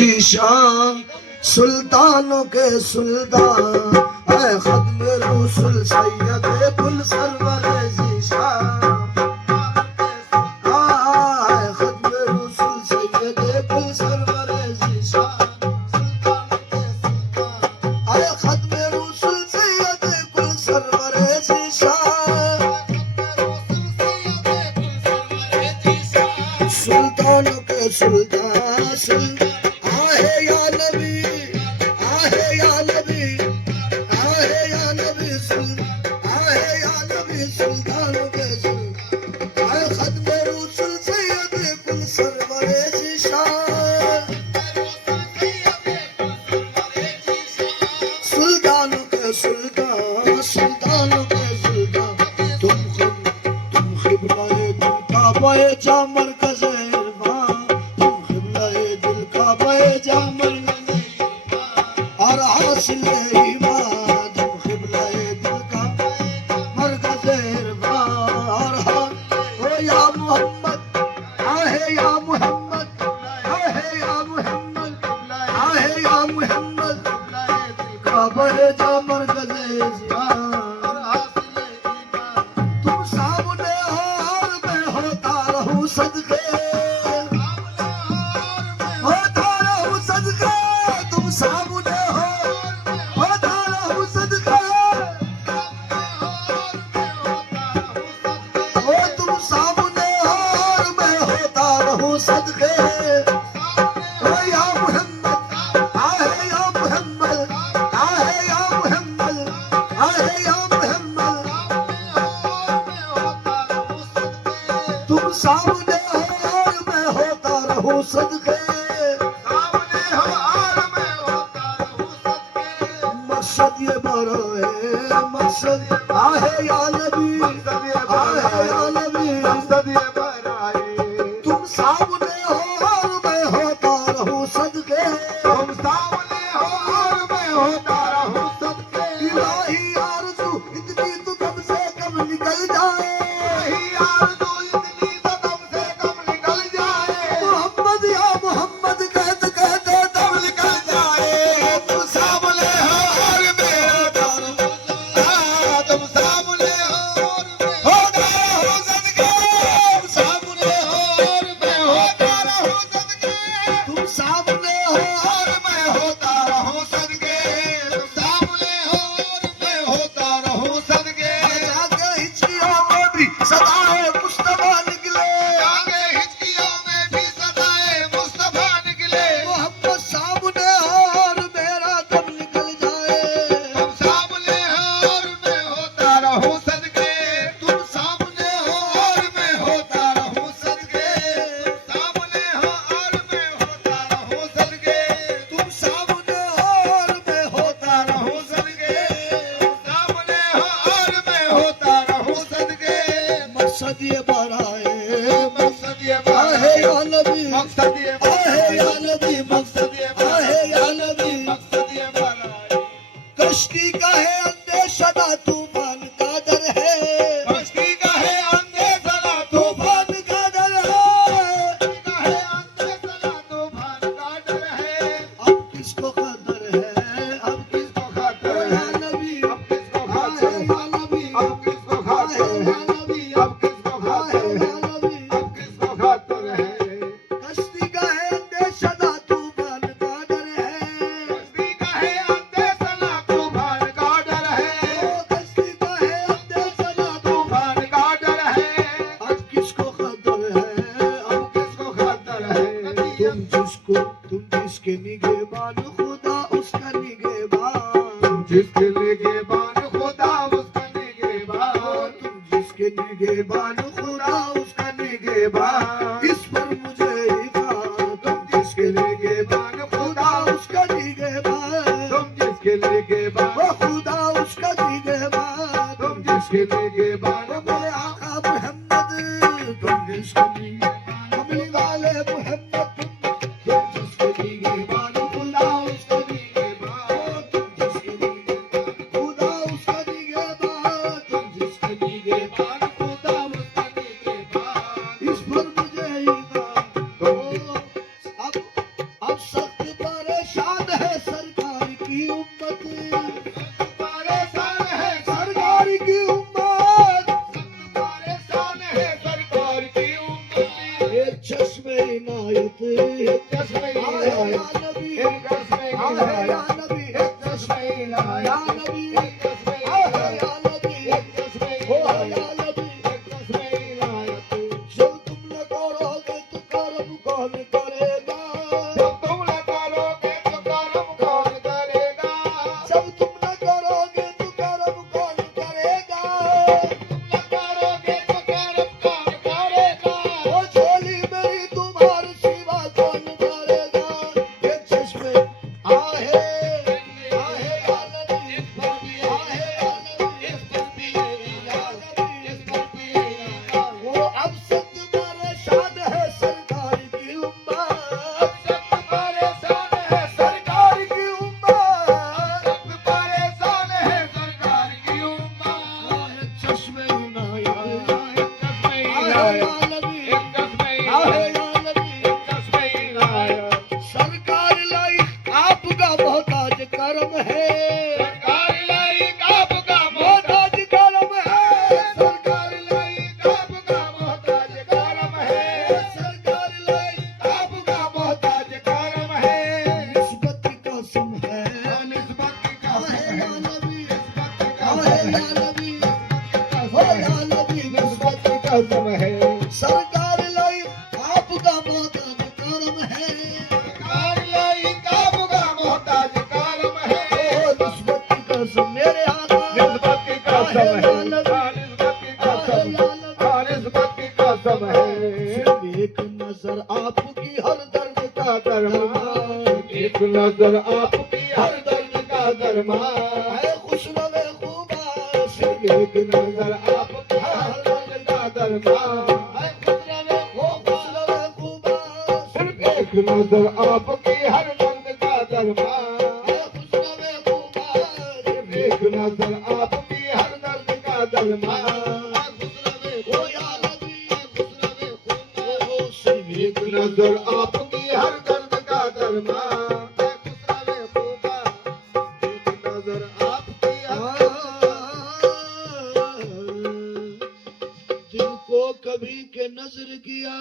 जीशान सुल्तानों के सुल्तान ऐ खत्म रसूल सैयद कुल सरवर जीशान ऐ खत्म रसूल सैयद कुल सरवर जीशान ऐ खत्म रसूल सैयद कुल सरवर जीशान सुल्तानों के सुल्तान आहे या नबी आहे या नबी आहे या नबी आहे या नबी सुल्तानों के आहे खत्म रसूल सैयद कुल सरवर जीशान सुल्तानों के सुल्तान सुल्तानों के सुल्तान तुम खिबलाए दिल का बाए जा मरकज़ इरफान तुम खिबलाए दिल का बाए जा और हासिल ईमान तुम खिबलाए दिल का मरकज़ इरफान और ओ या मोहम्मद आहे या मोहम्मद आहे या मोहम्मद आहे या मोहम्मद का बाए जा मरकज़ इरफान तुम सामने और मैं होता रहूं सदके होता रहूं सदके तुम सामने होता रहूं सदके ओ तुम सामने और मैं होता रहूं सदके ओ या मोहम्मद आहे या मोहम्मद आहे या मोहम्मद आहे या मोहम्मद तुम सामने हो और मैं होता रहूं सदके सामने हो और मैं होता रहूं सदके मकसद ये बड़ा है मकसद आहे या नबी मकसद ये आहे या बड़ा नबी मकसद ये बड़ा है तुम सामने हो और मैं होता रहूं सदके तुम सामने हो और मैं होता रहूं सदके इलाही आरज़ू इतनी तो कम से कम निकल जाए यही आरज़ू इतनी तो कम से कम निकल जाए मोहम्मद या मोहम्मद कहते कहते दम निकल जाए तुम सामने हो और मैं होता रहूं सदके तुम सामने हो और मैं होता रहूं सदके तुम सामने हो और मैं होता रहूं सदके तुम सामने हो और मैं होता रहूं सदके तुम सामने हो और मैं होता रहूं सदके जाके हिचकियों में भी सदाए मुस्तफा निकले आगे हिचकियों में भी सदाए मुस्तफा निकले मोहम्मद सामने हो और मेरा दम निकल जाए तुम सामने हो और मैं होता रहूं सदके तुम सामने हो और मैं होता रहूं सदके सामने हो और मैं होता रहूं सदके तुम सामने हो और मैं होता रहूं सदके सामने हो और मैं होता रहूं सदके मकसद ये बड़ा है मकसद ये आहे या नबी मकसद ये आहे या नबी मकसद ये आहे या नबी मकसद ये बड़ा कश्ती का है अंदेशा तूफान का डर है कश्ती का है अंधेरा तूफान का डर है का है अंधेरा तूफान का डर है अब किसको खतर है अब किसको खातर या है नबी अब किसको आहे खातर या नबी अब किसको आहे खातर या है नबी अब किसको आहे खातर है या नबी अब किसको खातर है कश्ती का है अंदेशा तूफान का डर है कश्ती का है अंधेरा तूफान का डर है कश्ती का है अंदेशा तूफान का डर है अब किसको खतर है अब किसको खातर है तुम जिसके निगहबान खुदा उसका निगहबान जिसके निगहबान खुदा उसका निगहबान तुम जिसके निगहबान खुदा उसका निगहबान इस पर मुझे इफ़ात तुम जिसके निगहबान खुदा उसका निगहबान तुम जिसके निगहबान वो खुदा उसका निगहबान तुम जिसके निगहबान वो मेरे आका मोहम्मद तुम जिसके निगहबान कमली वाले मोहम्मद तुम जिसके निगहबान खुदा उसका निगहबान तुम जिसके निगहबान खुदा उसका निगहबान तुम जिसके निगहबान खुदा उसका निगहबान इस पर मुझे इफ़ात अब सख्त अब संत परेशान है सरकार की उम्मत, सब परेशान है सरकार की उम्मत। सब परेशान है सरकार की उम्मत। आए चश्मे इनायत, चश्मे आए इनायत, या नबी, एक चश्मे आए इनायत, या नबी। चश्मे इनायत। सरकार लाई आपका मोहताज करम है, सरकार लाइक आपका मोहताज करम है, सरकार लाइक आपका मोहताज करम है। सरकार लाई आपका मोहताज करम है। निस्बत की कसम है। निस्बत की आए कसम या है। नबी, निस्बत की आए कसम या है। नबी, हो या नबी, निस्बत की कसम है। सरकार लाई आपका मोहताज करम है। सरकार लाइक आपका मोहताज करम है। ओ निस्बत की कसम मेरे आका, निस्बत की कसम है। निस्बत की कसम है। निस्बत की कसम है। सिर्फ एक नजर आपकी हर दर्द का दरमान, एक नजर आपकी हर दर्द का दरमान। है खुशनवे खूबा, सिर्फ एक नजर आपकी हर दर्द का दरमान। है खुशनवे खूबा, सिर्फ एक नजर आपकी हर दर्द का दरमान। है खुशनवे खूबा, सिर्फ एक नजर आपकी हर दर्द का दरमान। ओ या नबी, ओ सिर्फ एक नजर आपकी हर दर्द का दरमान। एक नजर आपकी हर जिनको कभी के नजर किया